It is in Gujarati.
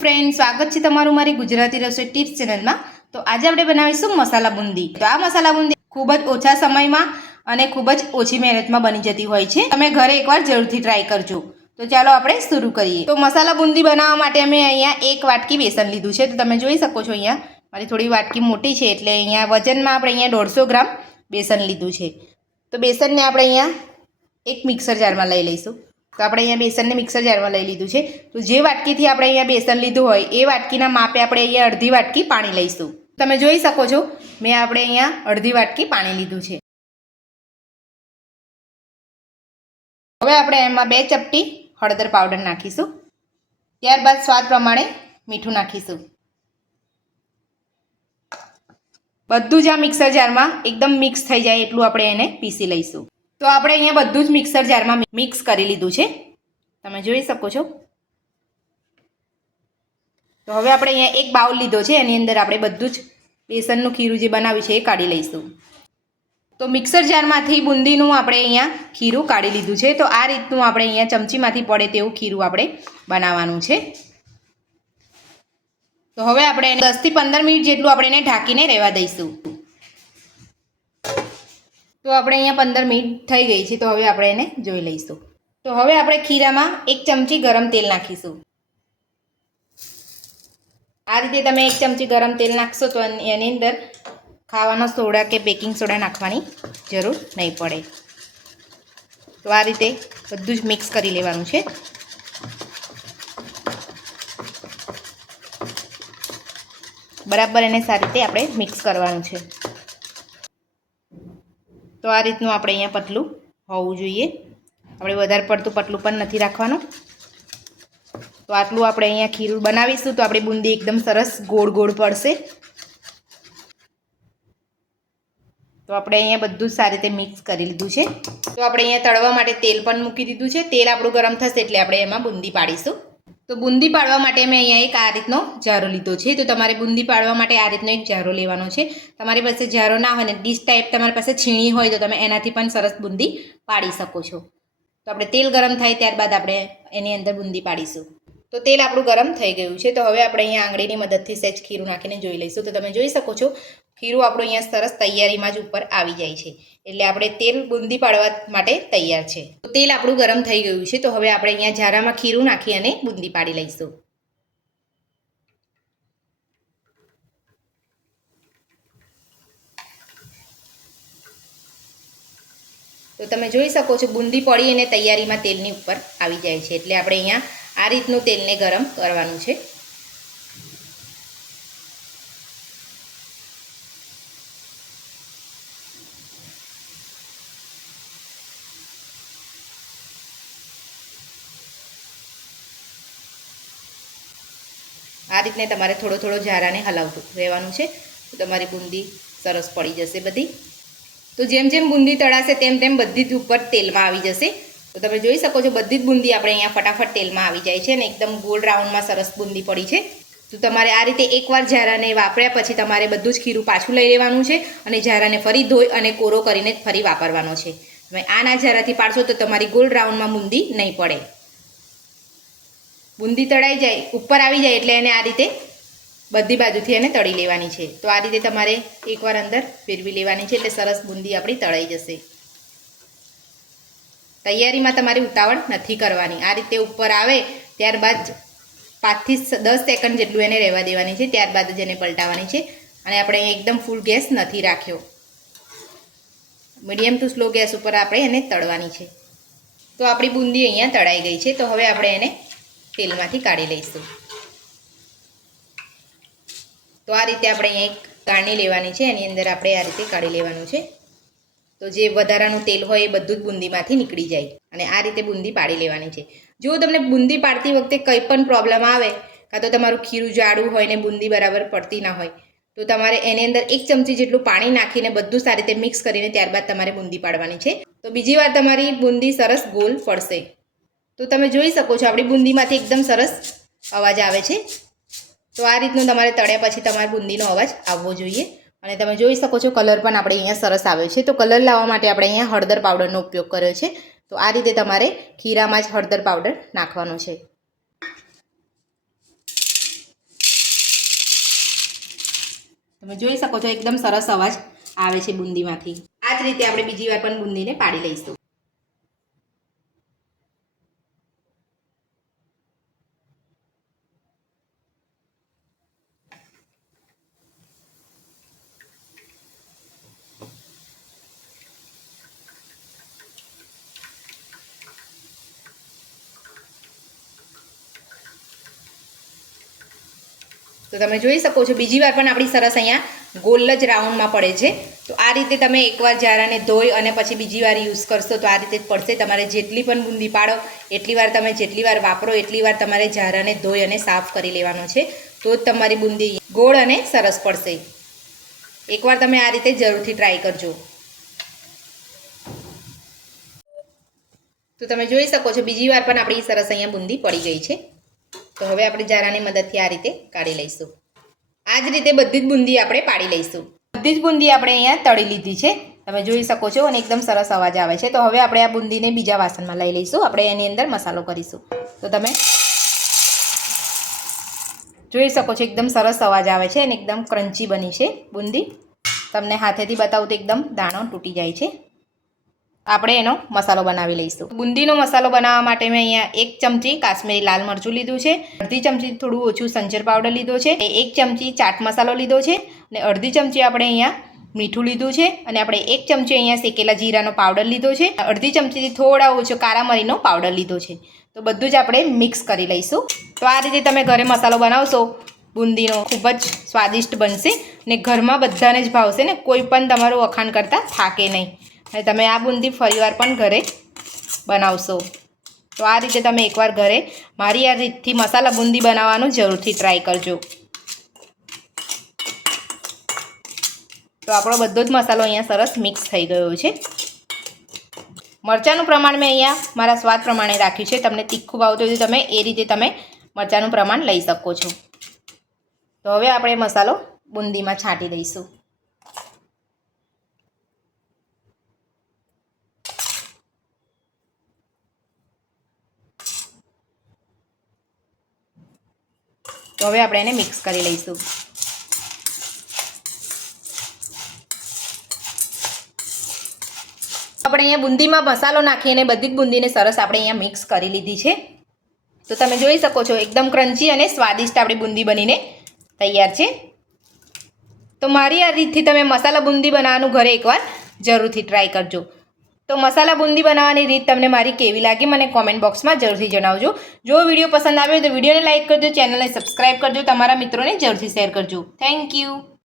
ફ્રેન્ડ, સ્વાગત છે તમારું મારી ગુજરાતી રસોઈ ટિપ્સ ચેનલમાં। તો આજે આપણે બનાવીશું મસાલા બુંદી। તો આ મસાલા બુંદી ખૂબ જ ઓછા સમયમાં અને ખૂબ જ ઓછી મહેનતમાં બની જતી હોય છે। તમે ઘરે એકવાર જરૂરથી ટ્રાય કરજો। તો ચાલો આપણે શરૂ કરીએ। તો મસાલા બુંદી બનાવવા માટે અમે અહીંયા 1 વાટકી બેસન લીધું છે। તો તમે જોઈ શકો છો અહીંયા મારી થોડી વાટકી મોટી છે એટલે અહીંયા વજનમાં આપણે અહીંયા 150 ગ્રામ બેસન લીધું છે। તો બેસનને આપણે અહીંયા એક મિક્સર જારમાં લઈ લઈશું। તો આપણે અહીંયા બેસનને મિક્સર જારમાં લઈ લીધું છે। તો જે વાટકીથી આપણે અહીંયા બેસન લીધું હોય એ વાટકીના માપે આપણે અહીંયા અડધી વાટકી પાણી લઈશું। તમે જોઈ શકો છો મેં આપણે અહીંયા અડધી વાટકી પાણી લીધું છે। હવે આપણે એમાં 2 ચપટી હળદર પાવડર નાખીશું। ત્યારબાદ સ્વાદ પ્રમાણે મીઠું નાખીશું। બધું જ આ મિક્સર જારમાં એકદમ મિક્સ થઈ જાય એટલું આપણે એને પીસી લઈશું। તો આપણે અહીંયા બધું જ મિક્સર જારમાં મિક્સ કરી લીધું છે। તમે જોઈ શકો છો। તો હવે આપણે અહીંયા એક બાઉલ લીધો છે, એની અંદર આપણે બધું જ બેસનનું ખીરું જે બનાવ્યું છે એ કાઢી લઈશું। તો મિક્સર જારમાંથી બુંદીનું આપણે અહીંયા ખીરું કાઢી લીધું છે। તો આ રીતનું આપણે અહીંયા ચમચીમાંથી પડે તેવું ખીરું આપણે બનાવવાનું છે। તો હવે આપણે 10 થી 15 મિનિટ જેટલું આપણે એને ઢાંકીને રહેવા દઈશું। તો આપણે અહીંયા 15 મિનિટ થઈ ગઈ છે। તો હવે આપણે એને જોઈ લઈશું। તો હવે આપણે ખીરામાં 1 ચમચી ગરમ તેલ નાખીશું। આ રીતે તમે 1 ચમચી ગરમ તેલ નાખશો તો એની અંદર ખાવાનો સોડા કે બેકિંગ સોડા નાખવાની જરૂર નહીં પડે। તો આ રીતે બધું જ મિક્સ કરી લેવાનું છે। બરાબર એને સારી રીતે આપણે મિક્સ કરવાનું છે। તો આ રીતનું આપણે અહીંયા પતલું હોવું જોઈએ। આપણે વધારે પડતું પતલું પણ નથી રાખવાનું। તો આટલું આપણે અહીંયા ખીરું બનાવીશું તો આપણી બુંદી એકદમ સરસ ગોળ ગોળ પડશે। તો આપણે અહીંયા બધું જ સારી રીતે મિક્સ કરી લીધું છે। તો આપણે અહીંયા તળવા માટે તેલ પણ મૂકી દીધું છે। તેલ આપણું ગરમ થશે એટલે આપણે એમાં બુંદી પાડીશું। તો બુંદી પાડવા માટે મેં અહીંયા એક આ રીતનો જારો લીધો છે। તો તમારે બુંદી પાડવા માટે આ રીતનો એક જારો લેવાનો છે। તમારી પાસે જારો ના હોય ને ડીશ ટાઈપ તમારી પાસે છીણી હોય તો તમે એનાથી પણ સરસ બુંદી પાડી શકો છો। તો આપણે તેલ ગરમ થાય ત્યારબાદ આપણે એની અંદર બુંદી પાડીશું। તો તેલ આપણું ગરમ થઈ ગયું છે। તો હવે આપણે અહીંયા આંગળીની મદદથી સહેજ ખીરું નાખીને જોઈ લઈશું। તો તમે જોઈ શકો છો ખીરું આપણું અહીંયા સરસ તૈયારીમાં જ ઉપર આવી જાય છે એટલે આપણે તેલ બુંદી પાડવા માટે તૈયાર છે। તો તેલ આપણું ગરમ થઈ ગયું છે। તો હવે આપણે અહીંયા જારામાં ખીરું નાખી અને બુંદી પાડી લઈશું। તો તમે જોઈ શકો છો બુંદી પડી અને તૈયારીમાં તેલની ઉપર આવી જાય છે એટલે આપણે અહીંયા આ રીતનું તેલને ગરમ કરવાનું છે। આ રીતને તમારે થોડો થોડો જારાને હલાવતું રહેવાનું છે તો તમારી બુંદી સરસ પડી જશે બધી। તો જેમ જેમ બુંદી તળાશે તેમ તેમ બધી જ ઉપર તેલમાં આવી જશે। તો તમે જોઈ શકો છો બધી જ બુંદી આપણે અહીંયા ફટાફટ તેલમાં આવી જાય છે અને એકદમ ગોળ રાઉન્ડમાં સરસ બુંદી પડી છે। તો તમારે આ રીતે એકવાર જારાને વાપર્યા પછી તમારે બધું જ ખીરું પાછું લઈ લેવાનું છે અને જારાને ફરી ધોઈ અને કોરો કરીને ફરી વાપરવાનો છે। તમે આના જારાથી પાડશો તો તમારી ગોળ રાઉન્ડમાં બુંદી નહીં પડે। બુંદી તળાઈ જાય ઉપર આવી જાય એટલે એને આ રીતે બધી બાજુથી એને તળી લેવાની છે। તો આ રીતે તમારે એકવાર અંદર ફેરવી લેવાની છે એટલે સરસ બુંદી આપણી તળાઈ જશે। તૈયારીમાં તમારી ઉતાવળ નથી કરવાની। આ રીતે ઉપર આવે ત્યારબાદ 5 થી 10 સેકન્ડ જેટલું એને રહેવા દેવાની છે। ત્યારબાદ જ એને પલટાવવાની છે અને આપણે અહીં એકદમ ફૂલ ગેસ નથી રાખ્યો, મીડિયમ ટુ સ્લો ગેસ ઉપર આપણે એને તળવાની છે। તો આપણી બુંદી અહીંયા તળાઈ ગઈ છે। તો હવે આપણે એને તેલમાંથી કાઢી લઈશું। તો આ રીતે આપણે અહીંયા એક ગાળણી લેવાની છે, એની અંદર આપણે આ રીતે કાઢી લેવાનું છે। તો જે વધારાનું તેલ હોય એ બધું જ બુંદીમાંથી નીકળી જાય અને આ રીતે બુંદી પાડી લેવાની છે। જો તમને બુંદી પાડતી વખતે કંઈ પણ પ્રોબ્લેમ આવે કાં તો તમારું ખીરું જાડું હોય ને બુંદી બરાબર પડતી ના હોય તો તમારે એની અંદર 1 ચમચી જેટલું પાણી નાખીને બધું સારી રીતે મિક્સ કરીને ત્યારબાદ તમારે બુંદી પાડવાની છે। તો બીજી વાર તમારી બુંદી સરસ ગોલ પડશે। તો તમે જોઈ શકો છો આપણી બુંદીમાંથી એકદમ સરસ અવાજ આવે છે। તો આ રીતનું તમારે તળ્યા પછી તમારી બુંદીનો અવાજ આવવો જોઈએ અને તમે જોઈ શકો છો કલર પણ આપણે અહીંયા સરસ આવે છે। તો કલર લાવવા માટે આપણે અહીંયા હળદર પાવડરનો ઉપયોગ કર્યો છે। તો આ રીતે તમારે ખીરામાં જ હળદર પાવડર નાખવાનો છે। તમે જોઈ શકો છો એકદમ સરસ અવાજ આવે છે બુંદીમાંથી. આ જ રીતે આપણે બીજી વાર પણ બુંદીને પાડી લઈશું. તો તમે જોઈ શકો છો બીજી વાર પણ આપણી સરસ અહીંયા ગોલ જ રાઉન્ડમાં પડે છે. તો આ રીતે તમે એકવાર જારાને ધોઈ અને પછી બીજી વાર યુઝ કરશો તો આ રીતે જ પડશે. તમારે જેટલી પણ બુંદી પાડો એટલી વાર તમે જેટલી વાર વાપરો એટલી વાર તમારે જારાને ધોઈ અને સાફ કરી લેવાનો છે. તો જ તમારી બુંદી ગોળ અને સરસ પડશે. એકવાર તમે આ રીતે જરૂરથી ટ્રાય કરજો. તો તમે જોઈ શકો છો બીજી વાર પણ આપણી સરસ અહીંયા બુંદી પડી ગઈ છે. તો હવે આપણે જારાની મદદથી આ રીતે કાઢી લઈશું. આ જ રીતે બધી જ બુંદી આપણે પાડી લઈશું. બધી જ બુંદી આપણે અહીંયા તળી લીધી છે. તમે જોઈ શકો છો અને એકદમ સરસ અવાજ આવે છે. તો હવે આપણે આ બુંદીને બીજા વાસણમાં લઈ લઈશું. આપણે એની અંદર મસાલો કરીશું. તો તમે જોઈ શકો છો એકદમ સરસ અવાજ આવે છે અને એકદમ ક્રન્ચી બની છે બુંદી. તમને હાથેથી બતાવું તો એકદમ દાણો તૂટી જાય છે. આપણે એનો મસાલો બનાવી લઈશું. બુંદીનો મસાલો બનાવવા માટે મેં અહીંયા 1 ચમચી કાશ્મીરી લાલ મરચું લીધું છે, અડધી ચમચી થોડું ઓછું સંચર પાવડર લીધો છે, 1 ચમચી ચાટ મસાલો લીધો છે અને અડધી ચમચી આપણે અહીંયા મીઠું લીધું છે અને આપણે 1 ચમચી અહીંયા શેકેલા જીરાનો પાવડર લીધો છે, અડધી ચમચીથી થોડા ઓછો કાળા મરીનો પાવડર લીધો છે. તો બધું જ આપણે મિક્સ કરી લઈશું. તો આ રીતે તમે ઘરે મસાલો બનાવશો બુંદીનો ખૂબ જ સ્વાદિષ્ટ બનશે ને ઘરમાં બધાને જ ભાવશે ને કોઈ પણ તમારું વખાણ કરતાં થાકે નહીં. અને તમે આ બુંદી ફરીવાર પણ ઘરે બનાવશો. તો આ રીતે તમે એકવાર ઘરે મારી આ રીતથી મસાલા બુંદી બનાવવાનું જરૂરથી ટ્રાય કરજો. તો આપણો બધો જ મસાલો અહીંયા સરસ મિક્સ થઈ ગયો છે. મરચાંનું પ્રમાણ મેં અહીંયા મારા સ્વાદ પ્રમાણે રાખ્યું છે. તમને તીખું ભાવતું હોય તો તમે એ રીતે તમે મરચાંનું પ્રમાણ લઈ શકો છો. તો હવે આપણે મસાલો બુંદીમાં છાંટી દઈશું. તો હવે આપણે એને મિક્સ કરી લઈશું. આપણે અહીંયા બુંદીમાં મસાલો નાખીને બધી જ બુંદીને સરસ આપણે અહીંયા મિક્સ કરી લીધી છે. તો તમે જોઈ શકો છો એકદમ ક્રન્ચી અને સ્વાદિષ્ટ આપણી બુંદી બનીને તૈયાર છે. તો મારી આ રીતથી તમે મસાલા બુંદી બનાવવાનું ઘરે એકવાર જરૂરથી ટ્રાય કરજો. તો મસાલા બુંદી બનાવવાની રીત તમને મારી કેવી લાગી મને કોમેન્ટ બોક્સમાં જરૂરથી જણાવજો. જો વિડીયો પસંદ આવ્યો તો વિડીયોને લાઇક કરજો, ચેનલને સબસ્ક્રાઈબ કરજો, તમારા મિત્રોને જરૂરથી શેર કરજો. Thank you.